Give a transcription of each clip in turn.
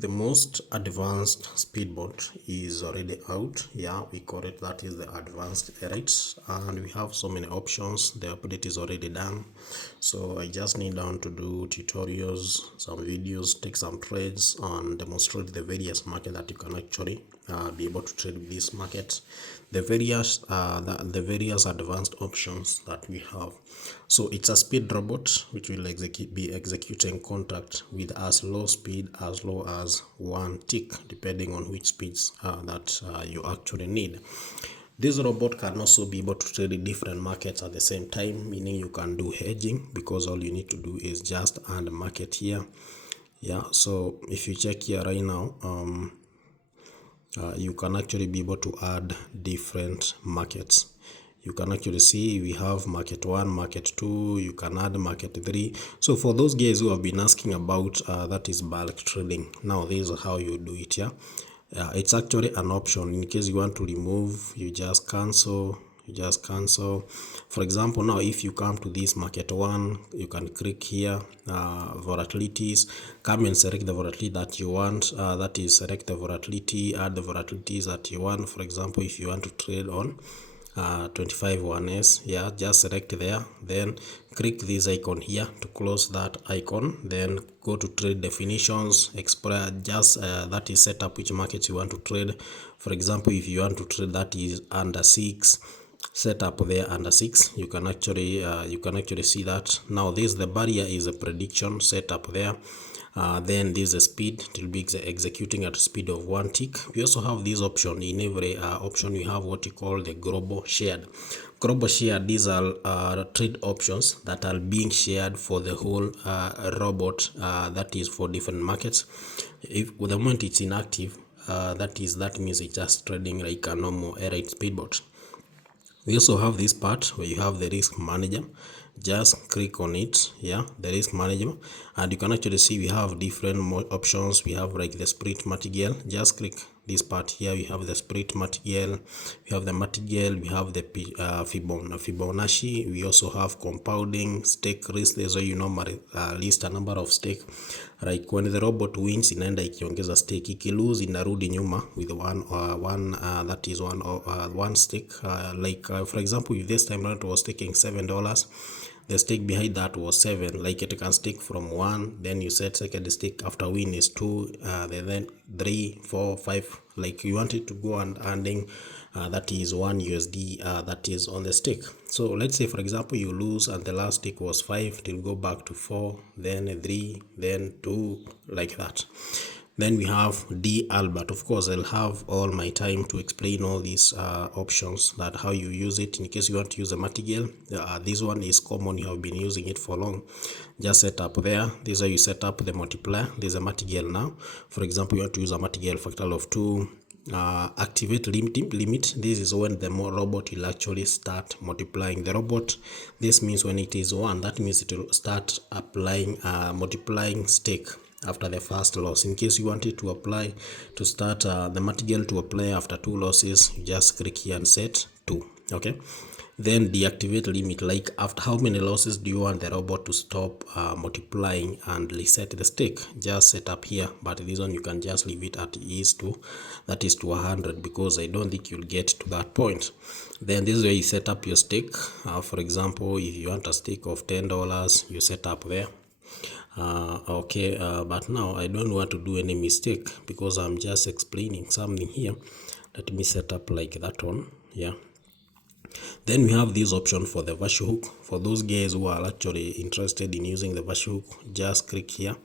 The most advanced speedboat is already out. Yeah, we call it, that is the advanced rates, and we have so many options. The update is already done, so I just need down to do tutorials, some videos, take some trades, and demonstrate the various market that you can actually be able to trade with this market, the various advanced options that we have. So it's a speed robot which will be executing contract with as low speed as low as 1 tick, depending on which speeds that you actually need. This robot can also be able to trade in different markets at the same time, meaning you can do hedging, because all you need to do is just add a market here. Yeah, so if you check here right now, you can actually be able to add different markets. You can actually see we have market 1, market 2, you can add market 3. So for those guys who have been asking about that is bulk trading, now this is how you do it. Yeah, it's actually an option. In case you want to remove, you just cancel. For example, now if you come to this market 1, you can click here, volatilities, come and select the volatility that you want. That is, select the volatility, add the volatilities that you want. For example, if you want to trade on 25 1s, yeah, just select there, then click this icon here to close that icon, then go to trade definitions, explore, just that is set up which markets you want to trade. For example, if you want to trade that is under 6, set up there under 6. You can actually see that now this, the barrier is a prediction set up there. Then this is the speed, it will be executing at a speed of 1 tick. We also have this option. In every option you have what you call the global shared. These are trade options that are being shared for the whole robot, that is for different markets. If the moment it's inactive, that means it's just trading like a normal air-rate speedboat. We also have this part where you have the risk manager. Just click on it. Yeah, the risk manager, and you can actually see we have different options. We have like the split martingale. Just click this part here. We have the split martingale, we have the martingale, we have the Fibonacci. We also have compounding, stake risk. There's where you normally list a number of stake. Like when the robot wins, inaenda ikiongeza stake, ikilose inarudi nyuma with one stake. For example, if this time around it was taking $7, the stake behind that was 7. Like it can stake from 1, then you set second stake after win is 2, then 3, 4, 5. Like you want it to go and adding that is 1 USD that is on the stake. So let's say for example you lose and the last stake was 5, it will go back to 4, then 3, then 2, like that. Then we have D Albert. Of course, I'll have all my time to explain all these options, that how you use it. In case you want to use a martingale, this one is common, you have been using it for long. Just set up there. This is how you set up the multiplier. There's a martingale now. For example, you want to use a martingale factor of 2. Activate limit. This is when the robot will actually start multiplying the robot. This means when it is 1, that means it will start applying multiplying stake after the first loss. In case you want it to apply to start the martingale to apply after 2 losses, you just click here and set 2. Okay, then deactivate limit, like after how many losses do you want the robot to stop multiplying and reset the stake. Just set up here, but this one you can just leave it at that is to 100, because I don't think you'll get to that point. Then this is where you set up your stake. For example, if you want a stake of $10, you set up there. But now I don't want to do any mistake, because I'm just explaining something here. Let me set up like that one. Yeah, then we have this option for the virtual hook. For those guys who are actually interested in using the virtual hook, just click here,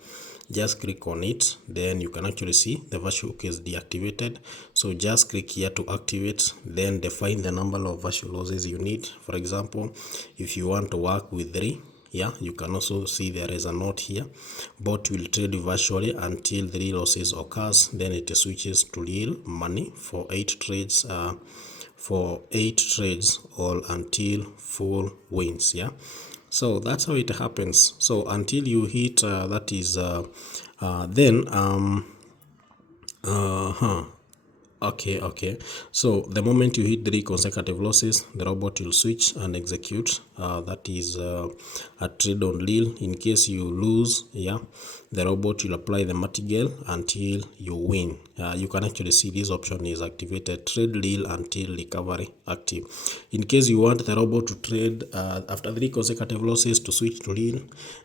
just click on it, then you can actually see the virtual hook is deactivated. So just click here to activate, then define the number of virtual losses you need. For example, if you want to work with 3, yeah, you can also see there is a note here. Bot will trade virtually until 3 losses occurs, then it switches to real money for 8 trades. All until full wins. Yeah, so that's how it happens. So until you hit Okay. So the moment you hit 3 consecutive losses, the robot will switch and execute. That is a trade on Lil. In case you lose, yeah, the robot will apply the martingale until you win. You can actually see this option is activated. Trade Lil until recovery active. In case you want the robot to trade after 3 consecutive losses to switch to Lil,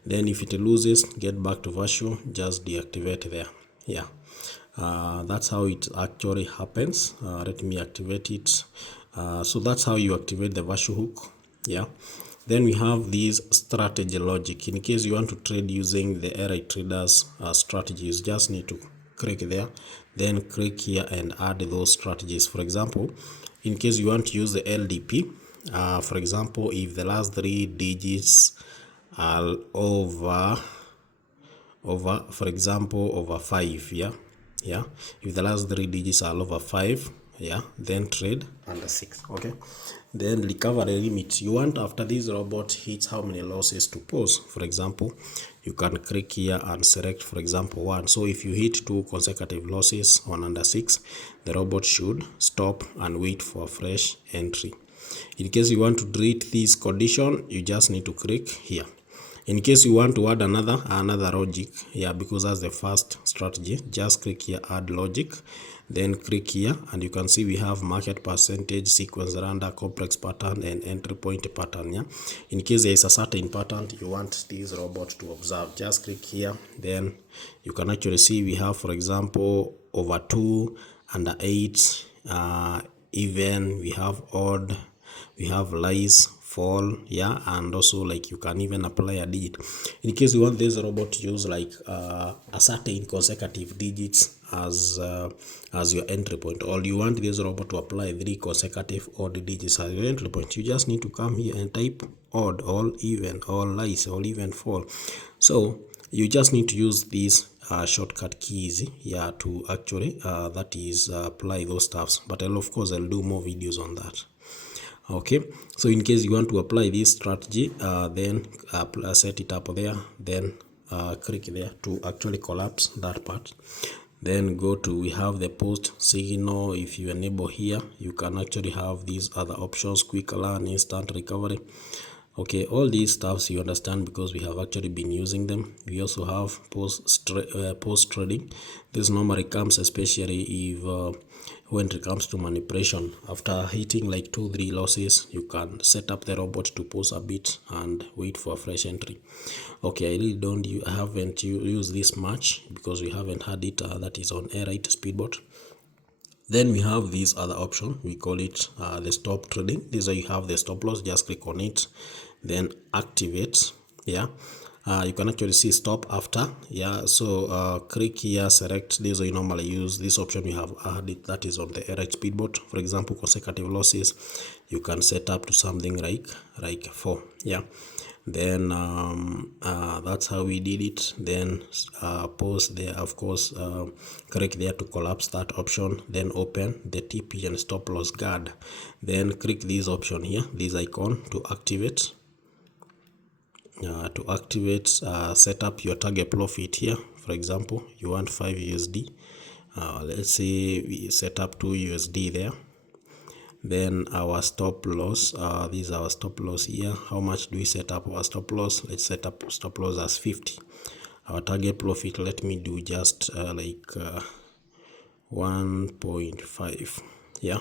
then if it loses, get back to virtual, just deactivate there. Yeah. That's how it actually happens. Let me activate it. So that's how you activate the virtual hook. Yeah. Then we have these strategy logic. In case you want to trade using the RI traders strategies, just need to click there, then click here and add those strategies. For example, in case you want to use the LDP, for example, if the last 3 digits are over, for example, over 5, yeah, if the last 3 digits are over 5, yeah, then trade under 6. Okay, then recovery limit, you want after this robot hits how many losses to pause. For example, you can click here and select, for example, 1. So if you hit 2 consecutive losses on under 6, the robot should stop and wait for a fresh entry. In case you want to delete this condition, you just need to click here. In case you want to add another logic, yeah, because that's the first strategy, just click here, add logic, then click here, and you can see we have market percentage, sequence random, complex pattern, and entry point pattern. Yeah, in case there is a certain pattern you want this robot to observe, just click here, then you can actually see we have, for example, over 2, under 8, even, we have odd, we have rise, fall, yeah, and also like you can even apply a digit. In case you want this robot to use like a certain consecutive digits as your entry point, or you want this robot to apply 3 consecutive odd digits as your entry point, you just need to come here and type odd, all even, all rise, all even, fall. So you just need to use these shortcut keys, yeah, to actually that is apply those stuffs. But of course I'll do more videos on that. Okay, so in case you want to apply this strategy, then set it up there, then click there to actually collapse that part. Then go to, we have the post signal. If you enable here, you can actually have these other options: quick alarm, instant recovery. Okay, all these stuffs you understand because we have actually been using them. We also have post trading. This normally comes especially if when it comes to manipulation. After hitting like 2-3 losses, you can set up the robot to pause a bit and wait for a fresh entry. Okay, I really haven't used this much because we haven't had it. That is on Airite Speedbot. Then we have this other option, we call it the stop trading. This is where you have the stop loss. Just click on it, then activate. Yeah, you can actually see stop after. Yeah, so click here, select this. You normally use this option. We have added that is on the RH Speedbot. For example, consecutive losses, you can set up to something like 4. Yeah, then that's how we did it. Then pause there, of course, click there to collapse that option, then open the TP and stop loss guard, then click this option here, this icon, to activate. Set up your target profit here. For example, you want 5 USD. Let's say we set up 2 USD there. Then our stop loss, this is our stop loss here. How much do we set up our stop loss? Let's set up stop loss as 50. Our target profit, let me do just 1.5. yeah,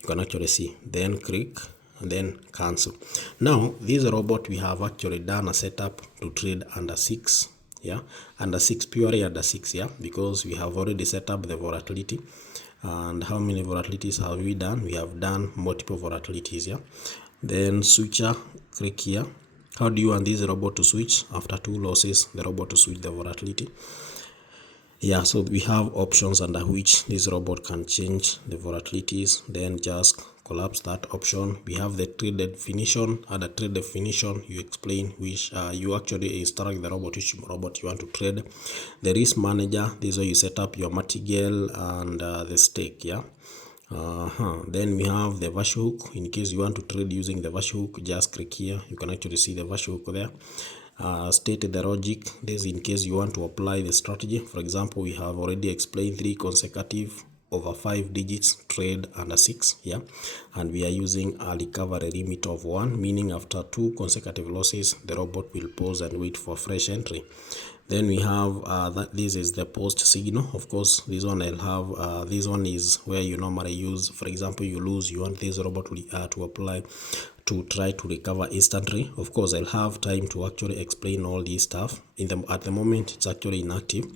you can actually see, then click and then cancel. Now this robot, we have actually done a setup to trade under 6. Yeah, under 6, purely under 6. Yeah, because we have already set up the volatility. And how many volatilities have we done? We have done multiple volatilities. Yeah, then switcher, click here. How do you want this robot to switch after 2 losses? The robot to switch the volatility. Yeah, so we have options under which this robot can change the volatilities. Then just collapse that option. We have the trade definition. At the trade definition, you explain which you actually instruct the robot which robot you want to trade. The risk manager, this is where you set up your martingale and the stake. Yeah. Then we have the virtual hook. In case you want to trade using the virtual hook, just click here. You can actually see the virtual hook there. State the logic. This in case you want to apply the strategy. For example, we have already explained 3 consecutive over 5 digits, trade under 6, yeah, and we are using a recovery limit of 1, meaning after 2 consecutive losses the robot will pause and wait for fresh entry. Then we have that this is the post signal. Of course, this one I'll have this one is where you normally use, for example, you lose, you want this robot to apply to try to recover instantly. Of course, I'll have time to actually explain all this stuff. At the moment it's actually inactive.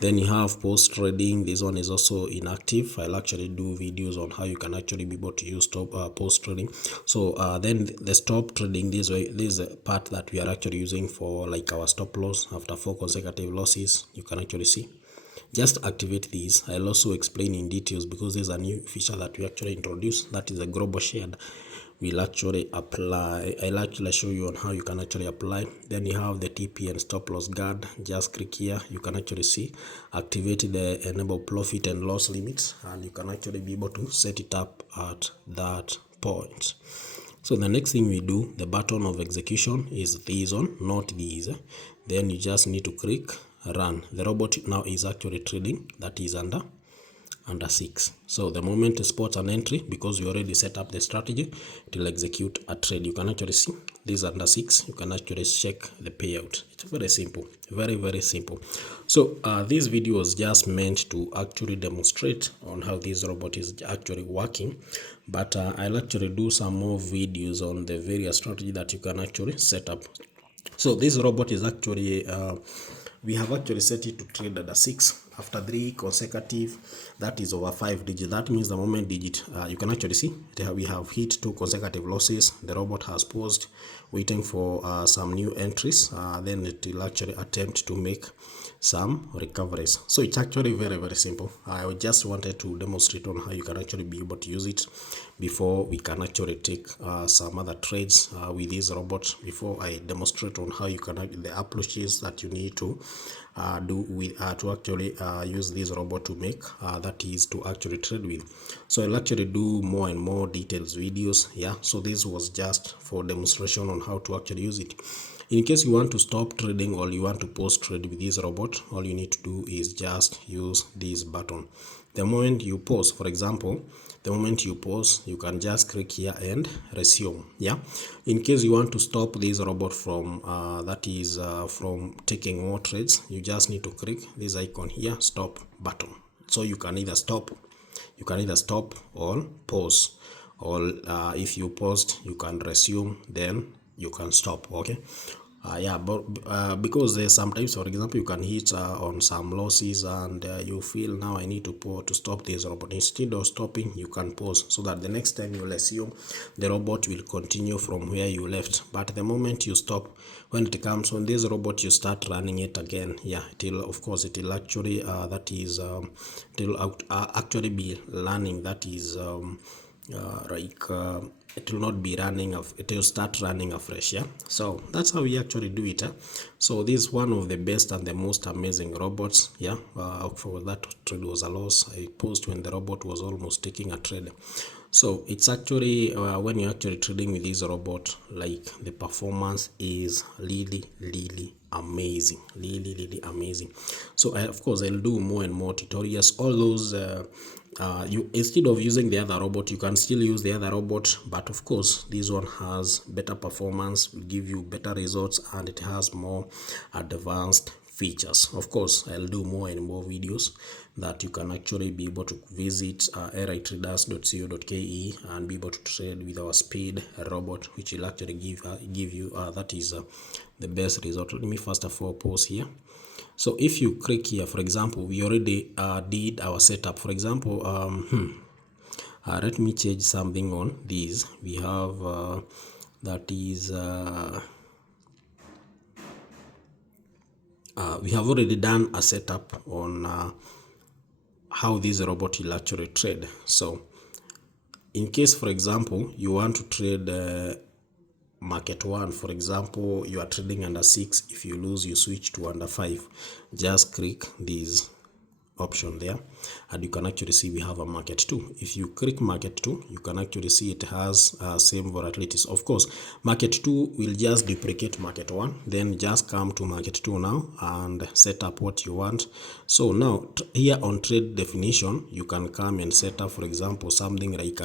Then you have post trading. This one is also inactive. I'll actually do videos on how you can actually be able to use post trading. So then the stop trading, this is a part that we are actually using for like our stop loss after 4 consecutive losses. You can actually see. Just activate these. I'll also explain in details because there's a new feature that we actually introduced, that is a global shared. We'll actually apply. I'll actually show you on how you can actually apply. Then you have the TP and stop loss guard. Just click here. You can actually see, activate the enable profit and loss limits, and you can actually be able to set it up at that point. So the next thing we do, the button of execution is this one, not these. Then you just need to click run. The robot now is actually trading, that is under 6. So the moment it spots an entry, because you already set up the strategy, it will execute a trade. You can actually see this under 6. You can actually check the payout. It's very simple, very simple. So this video was just meant to actually demonstrate on how this robot is actually working, but I'll actually do some more videos on the various strategy that you can actually set up. So this robot is actually we have actually set it to trade under 6 after 3 consecutive, that is over 5 digits. That means the moment digit, you can actually see we have hit 2 consecutive losses. The robot has paused, waiting for some new entries. Then it will actually attempt to make some recoveries. So it's actually very simple. I just wanted to demonstrate on how you can actually be able to use it before we can actually take some other trades with this robot. Before I demonstrate on how you can the approaches that you need to do with to actually use this robot to make that is to actually trade with. So I'll actually do more and more details videos. Yeah, so this was just for demonstration on how to actually use it. In case you want to stop trading or you want to post trade with this robot, all you need to do is just use this button. The moment you pause, for example, the moment you pause, you can just click here and resume. Yeah, in case you want to stop this robot from from taking more trades, you just need to click this icon here, stop button. So you can either stop or pause, or if you paused, you can resume, then you can stop. Okay. Yeah, but because there's sometimes, for example, you can hit on some losses and you feel now I need to stop this robot. Instead of stopping, you can pause, so that the next time you'll assume the robot will continue from where you left. But the moment you stop, when it comes on this robot, you start running it again. Yeah, of course it will actually it will actually be learning, that is it will not be running it will start running afresh. Yeah, so that's how we actually do it. So this is one of the best and the most amazing robots. Yeah, for that trade was a loss. I paused when the robot was almost taking a trade. So it's actually when you're actually trading with this robot, like, the performance is really amazing, really amazing. So of course I'll do more and more tutorials. All those you, instead of using the other robot, you can still use the other robot, but of course this one has better performance, will give you better results, and it has more advanced features. Of course I'll do more and more videos that you can actually be able to visit ritraders.co.ke and be able to trade with our speed robot, which will actually give you that is the best result. Let me first of all pause here. So if you click here, for example, we already did our setup. For example, let me change something on these. We have that is we have already done a setup on how this robot will actually trade. So in case, for example, you want to trade market 1, for example, you are trading under 6. If you lose, you switch to under 5. Just click this option there, and you can actually see we have a market 2. If you click market 2, you can actually see it has same volatilities. Of course, market 2 will just duplicate market 1, then just come to market 2 now and set up what you want. So now here on trade definition, you can come and set up, for example, something like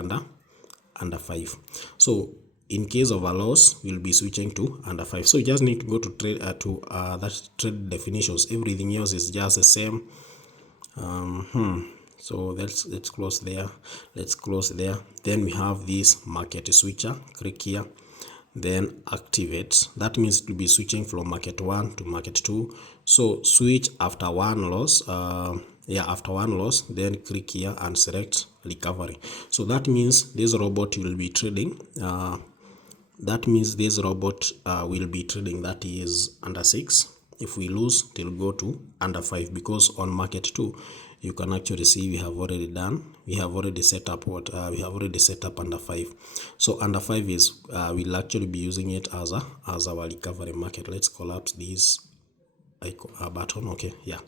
under 5. So in case of a loss, we'll be switching to under 5. So you just need to go to trade that trade definitions. Everything else is just the same. So let's close there. Let's close there. Then we have this market switcher. Click here, then activate. That means it will be switching from market 1 to market 2. So switch after one loss. After one loss, then click here and select recovery. So that means this robot will be trading. That is under 6. If we lose, it will go to under 5, because on market 2 you can actually see we have already set up under 5. So under 5 is we'll actually be using it as our recovery market. Let's collapse this button. Okay, yeah.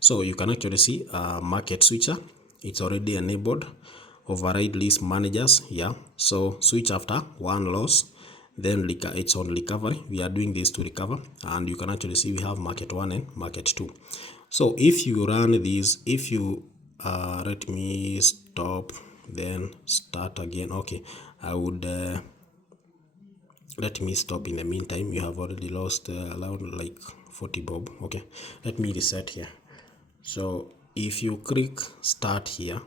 So you can actually see market switcher, it's already enabled. Override list managers, yeah. So switch after one loss, then it's on recovery. We are doing this to recover, and you can actually see we have market 1 and market 2. So if you run these, if you let me stop, then start again. Okay, I would let me stop in the meantime. You have already lost around like 40 bob. Okay, let me reset here. So if you click start here,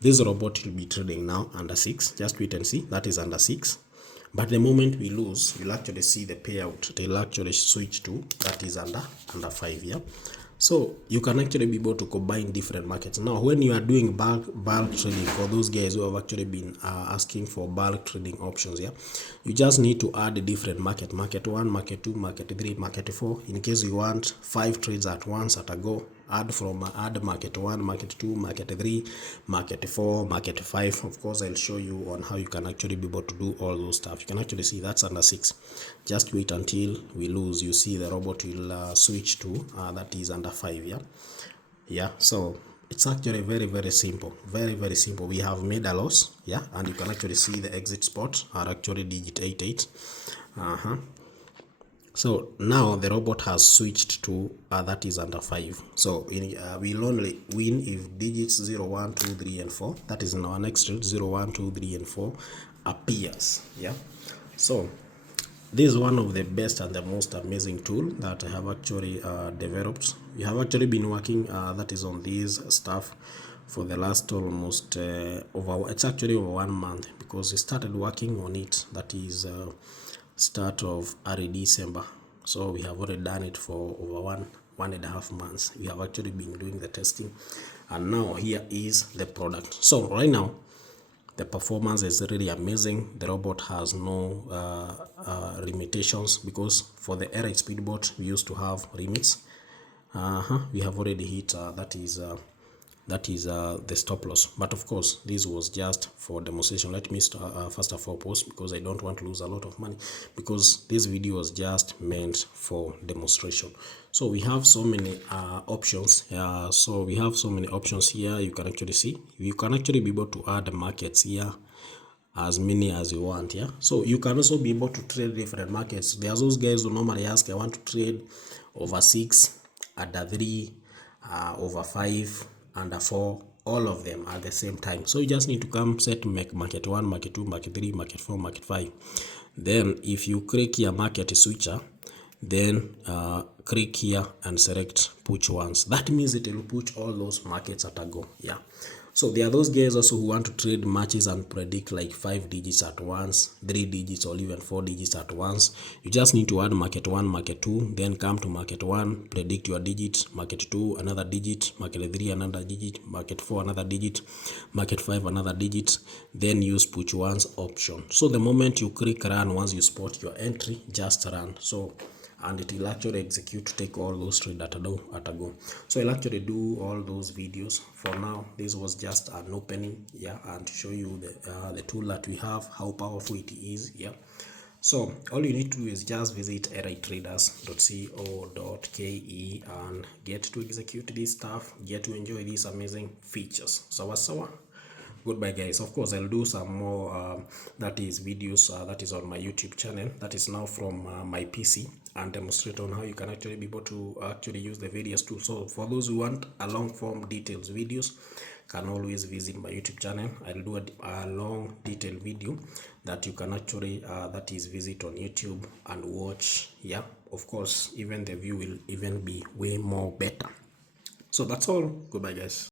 this robot will be trading now under 6. Just wait and see. That is under 6. But the moment we lose, you'll actually see the payout. They'll actually switch to that is under 5. Yeah. So you can actually be able to combine different markets. Now, when you are doing bulk trading, for those guys who have actually been asking for bulk trading options, yeah, you just need to add a different market 1, market 2, market 3, market 4. In case you want 5 trades at once at a go, add market 1, market 2, market 3, market 4, market 5. Of course, I'll show you on how you can actually be able to do all those stuff. You can actually see that's under 6. Just wait until we lose. You see the robot will switch to that is under 5. Yeah. So it's actually very, very simple. Very, very simple. We have made a loss. Yeah. And you can actually see the exit spot are actually digit 88. So now the robot has switched to that is under 5. So we'll only win if digits 0, 1, 2, 3, and 4. That is in our next trade. 0, 1, 2, 3, and 4 appears. Yeah. So this is one of the best and the most amazing tool that I have actually developed. We have actually been working that is on this stuff for the last almost it's actually over 1 month, because we started working on it. That is start of early December. So we have already done it for over 1.5 months. We have actually been doing the testing, and now here is the product. So right now the performance is really amazing. The robot has no limitations, because for the RH speedboat we used to have limits. We have already hit that is the stop loss, but of course this was just for demonstration. Let me first of all pause, because I don't want to lose a lot of money, because this video was just meant for demonstration. So we have so many options. So we have so many options here. You can actually see, you can actually be able to add markets here, as many as you want. Yeah. So you can also be able to trade different markets. There's those guys who normally ask, I want to trade over 6, under 3, over 5, under 4, all of them at the same time. So you just need to come set market 1, market 2, market 3, market 4, market 5. Then if you click here market switcher, then click here and select push once. That means it will push all those markets at a go. Yeah. So there are those guys also who want to trade matches and predict like 5 digits at once, 3 digits, or even 4 digits at once. You just need to add market 1, market 2, then come to market 1, predict your digit, market 2 another digit, market 3 another digit, market 4 another digit, market 5 another digit, then use push once option. So the moment you click run, once you spot your entry, just run. So and it will actually execute to take all those trades at a go. So I'll actually do all those videos. For now, this was just an opening, yeah, and to show you the tool that we have, how powerful it is. Yeah. So all you need to do is just visit eritraders.co.ke and get to execute this stuff, get to enjoy these amazing features. Sawa. Goodbye guys. Of course I'll do some more that is videos that is on my YouTube channel, that is now from my PC, and demonstrate on how you can actually be able to actually use the various tools. So for those who want a long form details videos, can always visit my YouTube channel. I'll do a long detailed video that you can actually that is visit on YouTube and watch. Yeah, of course even the view will even be way more better. So that's all. Goodbye guys.